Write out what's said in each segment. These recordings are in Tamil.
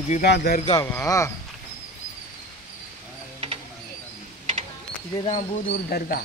இதுதான் தர்காவா? இதுதான் பூதூர் தர்கா.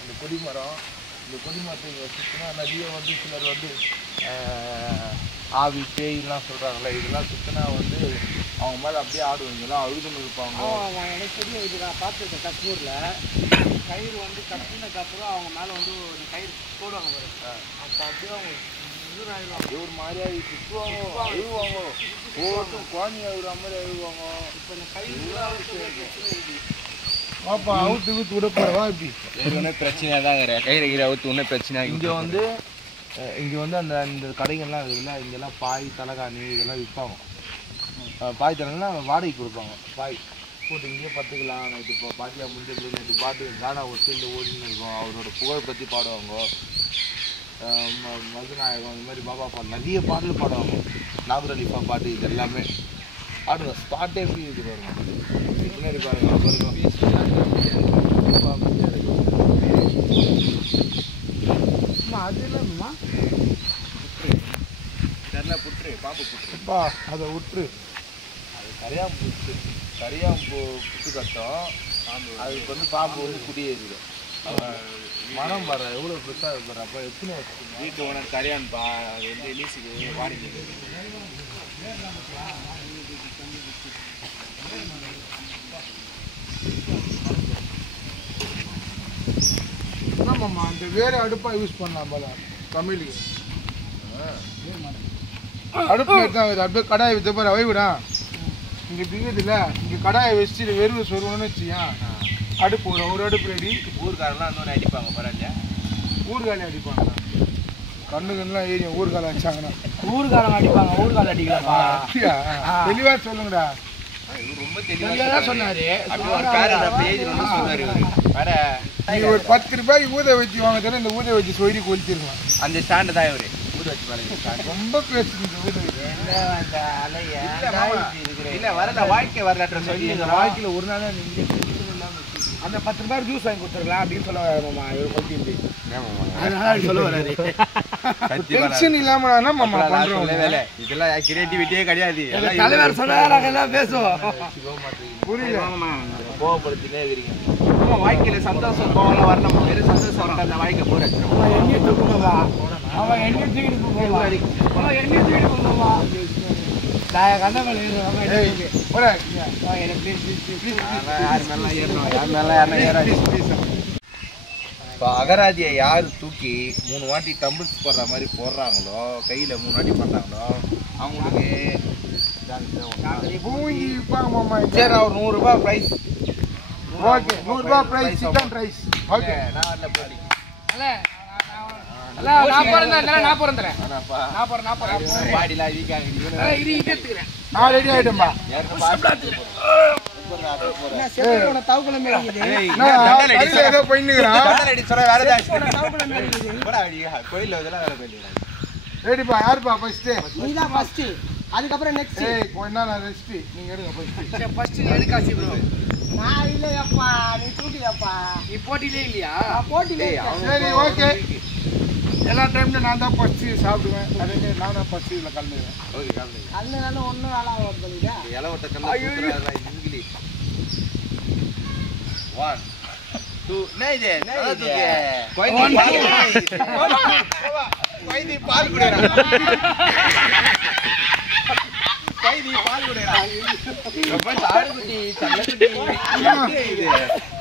இந்த கொடிமரம், இந்த கொடிமரத்தை சுற்றினா நிறைய வந்து சிலர் வந்து ஆவி பேய்லாம் சொல்கிறாங்களே, இதெல்லாம் சுற்றினா வந்து அவங்க மேலே அப்படியே ஆடுவீங்களாம், அழுதுன்னு இருப்பாங்க. எனக்கு தெரியும், இது நான் பார்த்துருக்கேன் காஷ்மீரில். கயிறு வந்து கட்டினதுக்கப்புறம் அவங்க மேலே வந்து ஒரு கயிறு போடுவாங்க பாரு. அப்போ அப்படியே அவங்க ஒரு மாதிரியா சுற்றுவாங்க, அழுவாங்க, ஒவ்வொருத்தரும் குழந்தை அழுகிற மாதிரி அழுவாங்க. இப்போ இந்த கயிறு பாப்பா அவுத்து ஊத்து விட போறவா இப்படி ஒன்றும் பிரச்சனையாக தான் கயிறு கயிறு அவுத்து ஒன்றும் பிரச்சனை. இங்கே வந்து அந்த இந்த கடைகள்லாம் இருக்குல்ல, இங்கெல்லாம் பாய் தலைகாணி இதெல்லாம் விற்பாங்க. பாய் தலைனா வாடகைக்கு கொடுப்பாங்க. பாய் போட்டு இங்கேயே பத்துக்கலாம். நைட்டு இப்போ பாட்டியாக முடிஞ்சது நைட்டு பாட்டு கானா ஒரு சைடில் ஓடின்னு இருக்கும். அவரோட புகழ் பற்றி பாடுவாங்க. மதுநாயகம் இந்த மாதிரி பாபா பாட்டு நிறைய பாடல் பாடுவாங்க. நாகூர் அலிஃபா பாட்டு இது எல்லாமே பாடுங்க. ஸ்பாட்டே எப்படி இது பாருங்க, பின்னாடி பாருங்க பாருங்க. அது இல்லைம்மா, தெரியல புற்று பாம்பு புற்றுப்பா, அதை விட்டுரு. அது கரையாம்பு புட்டு கட்டும். அதுக்கு வந்து பாம்பு வந்து குடியேறிடும். மனம் வர எவ்வளோ பெருசாக இருப்பார். அப்போ எத்தனை வருஷம் வீட்டு ஓனர் கரையான்பா, அது வந்து லீஸுக்கு வாடகைக்கு. ஆமாம்மா, அந்த வேறு அடுப்பாக யூஸ் பண்ணலாம் போல தமிழுக்கு. அடுப்பு தான் அப்படியே கடாயை வச்ச பாரு அவை விடா. இங்கே பிங்குதில்ல, இங்கே கடாயை வச்சுட்டு வெறும் சொருவணும்னு வச்சியா, அடுப்பு ஒரு அடுப்பு ரெடி. ஊருக்காரெல்லாம் இன்னொன்று அடிப்பாங்க பரவாயில்ல, ஊர்காலி அடிப்பாங்க. கண்ணுகள்லாம் ஏறி ஊர்காலம் வச்சாங்கன்னா ஊர்காலம் அடிப்பாங்க. ஊர்காலம் அடிக்கலாம்ப்பா. அப்படியா? தெளிவாக சொல்லுங்கடா. ரொம்ப தெளிவாக சொன்னாரு. வேற நீ ஒரு 10 ரூபாய்க்கு ஊதை வச்சு வாங்க தர இந்த ஊதை வச்சு சொயிரி கொளுத்திருக்கலாம். அந்த ஸ்டாண்டு தான் இவரு ஊத வச்சு மேலே ரொம்ப பேசுங்க ஊதை வச்சு. இல்லை வரல, வாழ்க்கை வரலாற்ற சொல்லி வாழ்க்கையில் ஒரு நாள் அந்த 10 ரூபாய் ஜூஸ் வாங்கி கொடுத்துருக்கலாம் அப்படின்னு சொல்ல வராமா இவர் கொளுத்தி. அதனால சொல்ல வராது. டென்ஷன் இல்லாம மாமா பண்றோம். இதெல்லாம் கிரியேட்டிவிட்டியே கிடையாது. தலைவர் சொன்னாங்க எல்லாம் பேசுவோம். புரியல, கோவப்படுத்தினே இருக்கிறீங்க. ஆமா, வாழ்க்கையில சந்தோஷம் கோவம் வரணும். வெறும் சந்தோஷம் வரணும். அந்த வாழ்க்கை போற அவன் எண்ணெய் தூக்கணும்பா, அவன் எண்ணெய் தூக்கிட்டு போவா, அவன் எண்ணெய் தூக்கிட்டு போவா. நான் கண்ணமலை இப்போ அகராதியை யார் தூக்கி 3 வாட்டி டம்பிள்ஸ் போடுற மாதிரி போடுறாங்களோ, கையில் 3 வாட்டி பண்ணுறாங்களோ அவங்களுக்கு சரி ஒரு 100 ரூபாய் ப்ரைஸ். ஓகே, 100 ரூபாய் ப்ரைஸ் சிக்கன் ரைஸ். ஓகே, நான் இல்லை போடி நான் பிறந்தேன். பாடிலாம் வீக்காங்க. நான் ரெடி ஆயிட்டேன்பா. ரெடிப்பா, யாருப்பா ஃபர்ஸ்ட்? நீதான் ஃபர்ஸ்ட், அதுக்கப்புறம் நெக்ஸ்ட். என்ன ரெஸ்ட் நீங்க எடுங்க ஃபர்ஸ்ட். First எடுக்காசி bro. நான் இல்லையப்பா, நீ தூக்கியப்பா. நீ போட்டிலே இல்லையா? போட்டிலே. சரி ஓகே, எல்லா டைம்ல நான் தான் ஃபர்ஸ்ட் சாப்பிடுவேன். அதே நான் தான் ஃபர்ஸ்ட் இதில் கலந்துவேன். ஓகே கலந்து கல்லுனால ஒன்றும் வேலை பண்ணுங்க. இலவட்ட கல்ல இங்கிலீஷ் 1 2 நைதே கைதி பால் குடிடா. கைதி பால் குடிடா. ரொம்ப சாடுகுட்டி சல்லகுட்டி இது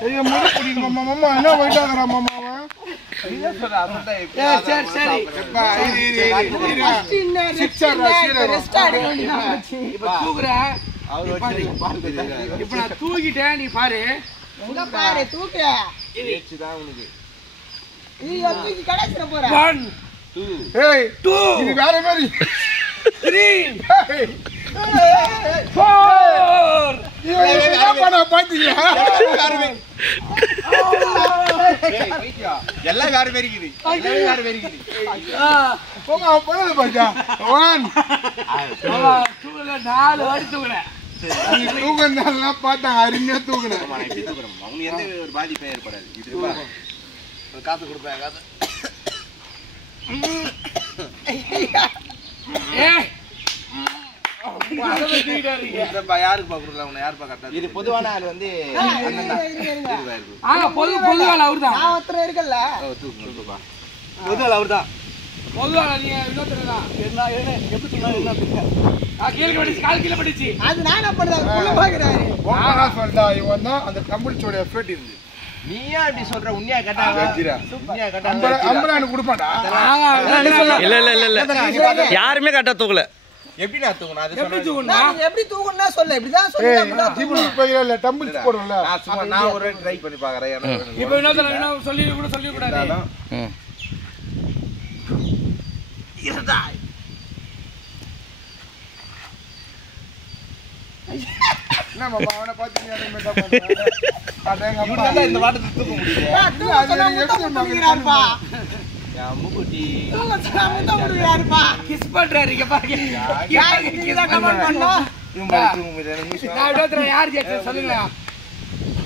ஐயோ முடி குடி மாமா. என்ன வைட்டாங்கடா மாமாவா? நீங்க சொல்ற அந்த சரி சரி எப்பா இது சிக்ஸர் ரெஸ்ட் ஆட வேண்டியது. இப்போ தூக்குற இப்ப நான் தூக்கிட்டேன் நீ பாரு உங்க பாரு தூக்கு தான் உனக்கு நீ தூக்கி கடைசில போற 1 ஏய் 2 இது வேற மாதிரி 3 ஏய் 4 என்ன பண்ண பாத்தீங்களா எல்லாம் வேற மாதிரி இருக்குது எல்லாம் வேற மாதிரி இருக்குது போங்க அவன் பண்ணது பாத்தியா 1 தூக்கல 4 வாடி தூக்குறேன் நீ தூக்குறதெல்லாம் பார்த்தாங்க அருமையா தூக்குனேன் நான் எப்படி தூக்குறேன் அவங்க எந்த ஒரு பாதிப்பும் ஏற்படாது இது காத்து கொடுப்பேன் காத்து ஏய் யாருக்குப்பா கொடுக்கலாம் உன்னை யாருப்பா கரெக்டா இது பொதுவான ஆள் வந்து அண்ணன் தான் பொதுவாள் அவர்தான் நான் ஒருத்தர் இருக்கல்ல தூக்குப்பா முதல் அவர்தான் பொதுவாள் நீங்க இன்னொருத்தரதான் எப்படி சொன்னா கீழே படிச்சு கால் கீழே படிச்சு அது நான் என்ன பண்றது பாக்குறாரு ஓப்பனா சொல்றா இவன் தான் அந்த தமிழ்ச்சோட எஃபெக்ட் இருந்து நீயா அப்படி சொல்ற உண்மையா கேட்டாங்க உண்மையா கேட்டாங்க அம்பரானு கொடுப்பாடா இல்ல யாருமே கரெக்டா தூக்கல எப்படி நான் தூக்கணும் அது எப்படி சொன்னா தூக்கணும் நான் எப்படி தூக்குன்னா சொல்ல இப்படிதான் சொல்லுங்க ஜிம்முக்கு போயில டம்பிள்ஸ் போடுறோம்ல நான் சும்மா நான் ஒரு ட்ரை பண்ணி பார்க்கறேன் எனக்கு இப்போ என்ன சொல்லி கூட சொல்லி கூடாது என்ன மாமா அவனை பாத்தீங்க அதே மாதிரி தான் பண்றான் அடேங்க இவனால இந்த வாட்டத்தை தூக்க முடியல தூக்க சொன்னா முத்தம் கொடுக்குறாருப்பா யா மூக்குட்டி தூக்க சொன்னா முத்தம் கொடுக்குறாருப்பா கிஸ் பண்றாரு இங்க பாருங்க யாருக்கு நீங்க தான் கமெண்ட் பண்ணோம் தூக்க முடியல நான் இடத்துல யார் ஜெயிச்சது சொல்லுங்க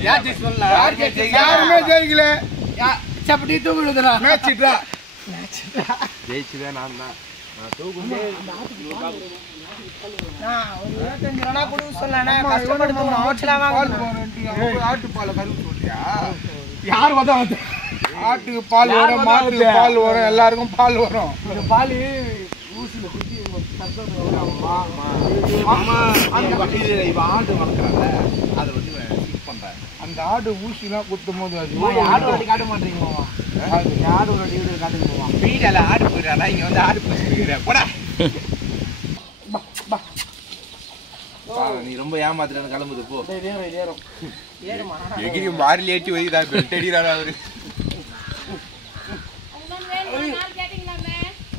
யார் ஜெயிச்சு சொல்லலாம் யார் ஜெயிச்சு யாருமே ஜெயிக்கல சப்படி தூக்குறதுடா மேட்ச் இட்ரா ஜெயிச்சுதான் நான் தான் நான் தூக்கும்போது நான் ஒரு 25 ரூபா கொடுக்க சொல்லனா கஷ்டப்பட்டு மோச்சலாம் பால் வாங்க போறேன் ஆட்டு பால் கருப்பு சொல்றியா யார் வந்தா ஆட்டுக்கு பால் வரும் மாட்டுக்கு பால் வரும் எல்லாருக்கும் பால் வரும் இந்த பால் ஊசில குத்தி இவ ஆடு வளர்க்குறாங்க அதை வந்து ஃபிக்ஸ் பண்றேன் அந்த ஆடு ஊசிலாம் குத்தும் போது அது ஆடு வாட்டி காட்ட மாட்டீங்க மாமா ஆடு வாட்டி வீடு காட்டுங்க மாமா வீடால ஆடு போயிடுறாங்க இங்க வந்து ஆடு போயிடுறேன் போடா நீ ரொம்ப ஏமாத்துறேன்னு கிளம்புது போ நேரம் எகிரி மாறில ஏற்றி வைதா பெல்ட் அடிறாரு அவரு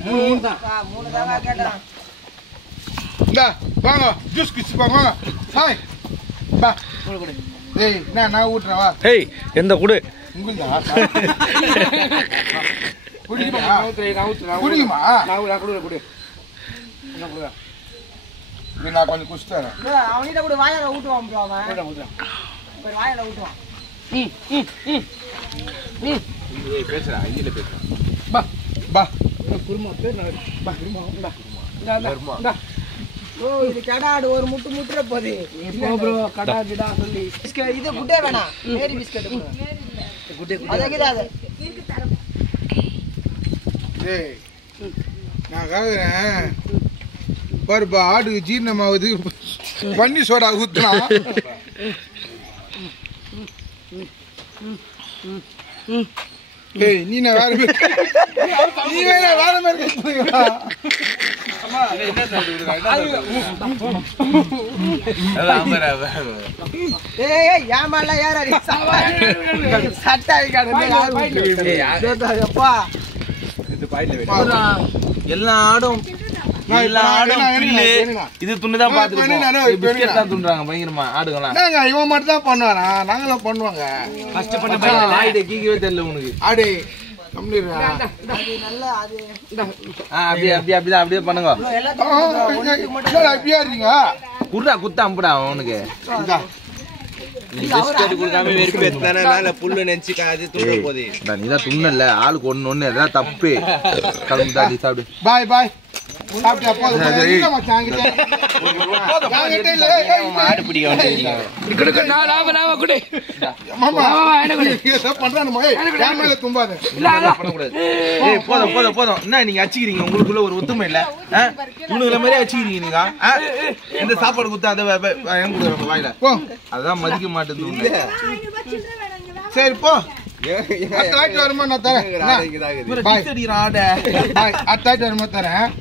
மூணு தான் கேட்டேன் இந்தா வாங்க ஜூஸ் குடிச்சு போங்க ஹாய் பா டேய் நான் ஊட்றேன் வா ஏய் எந்த குடு உங்களுதா குடிக்குமா குடிக்குமா நான் கொடு என்ன கொடு இது நான் கொஞ்சம் குடிச்சு தரேன் அவனிட்ட கூட வாயால ஊட்டுவான் bro அவன் போய் வாயால ஊட்டுவான் பேசுறா ஹிந்தியில பேசுறா பா பா குருமா பேர் நான் பா குருமா ஓ இது கடாடு ஒரு முட்டு முட்டுற போதே இப்போ ப்ரோ கடா கிடா சொல்லி இது குட்டே வேணாம் மேரி பிஸ்கட் குட்டே அதே அது டேய் நான் கேக்குறேன் பாருப்பா ஆடுக்கு ஜீரணமாகுது பண்ணி சோடா ஊத்துறான் ஏய் நீ நான் வேற நீ வேற மாதிரி கேட்குறீங்களா ஏய் ஏமால யாரடி சட்டாய் அப்பா எல்லா ஆடும் இது துண்டுதான் பாத்துருக்கோம் துண்டுறாங்க பயங்கரமா ஆடுங்கலாம் இவன் மட்டும் தான் பண்ணுவானா நாங்களும் பண்ணுவாங்க கஷ்டப்பட்ட ஆயிட கீக்கவே தெரியல உனக்கு ஆடு கம்ப்ளீட்டா நல்லா அது அப்படியே பண்ணுங்க அப்படியா இருக்கீங்க குர்ரா குத்த அம்புடா அவனுக்கு கொடுக்காம வெறுப்பேத்தானே புல்லு நினைச்சு அது துண்ண போதே நீதான் துண்ணல ஆளுக்கு ஒண்ணு எதாவது தப்பு கிளம்புதா நீ சாப்பிடு பாய் பாய் ஆடு பிடிக்க போதும் போதும் போதும் என்ன நீங்க அச்சுக்கிறீங்க உங்களுக்குள்ள ஒரு ஒத்துமை இல்ல இவனுங்களை மாதிரி அச்சுக்கிறீங்க நீங்க எந்த சாப்பாடு கொடுத்தா அதை வாயில அதான் மதிக்க மாட்டேங்குது சரி போ வருமா நான் தரேன் ஆட அத்தாயிட்டு வருமா தரேன்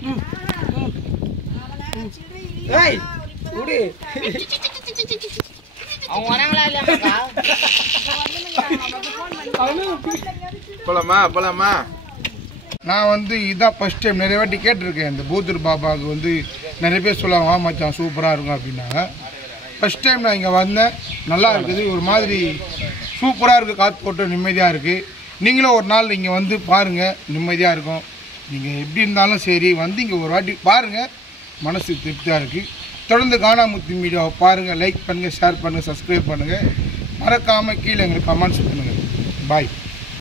அவங்க வராங்களா இல்லையாக்கா? போலாமா நான் வந்து இதான் ஃபஸ்ட் டைம் நிறைய வாட்டி கேட்டிருக்கேன். இந்த பூத்தூர் பாபாவுக்கு வந்து நிறைய பேர் சொல்லுவாங்க மச்சான் சூப்பராக இருக்கும் அப்படின்னாங்க. ஃபஸ்ட் டைம் நான் இங்கே வந்தேன், நல்லா இருக்குது, ஒரு மாதிரி சூப்பராக இருக்குது, காற்று போட்டு நிம்மதியாக இருக்குது. நீங்களும் ஒரு நாள் இங்கே வந்து பாருங்கள், நிம்மதியாக இருக்கும். நீங்கள் எப்படி இருந்தாலும் சரி வந்து இங்கே ஒரு வாட்டி பாருங்கள், மனசு திருப்தியாக இருக்குது. தொடர்ந்து கானாமுத்து மீடியாவை பாருங்கள், லைக் பண்ணுங்கள், ஷேர் பண்ணுங்கள், சப்ஸ்கிரைப் பண்ணுங்கள். மறக்காமல் கீழே எங்களுக்கு கமெண்ட்ஸ் பண்ணுங்கள். பாய்.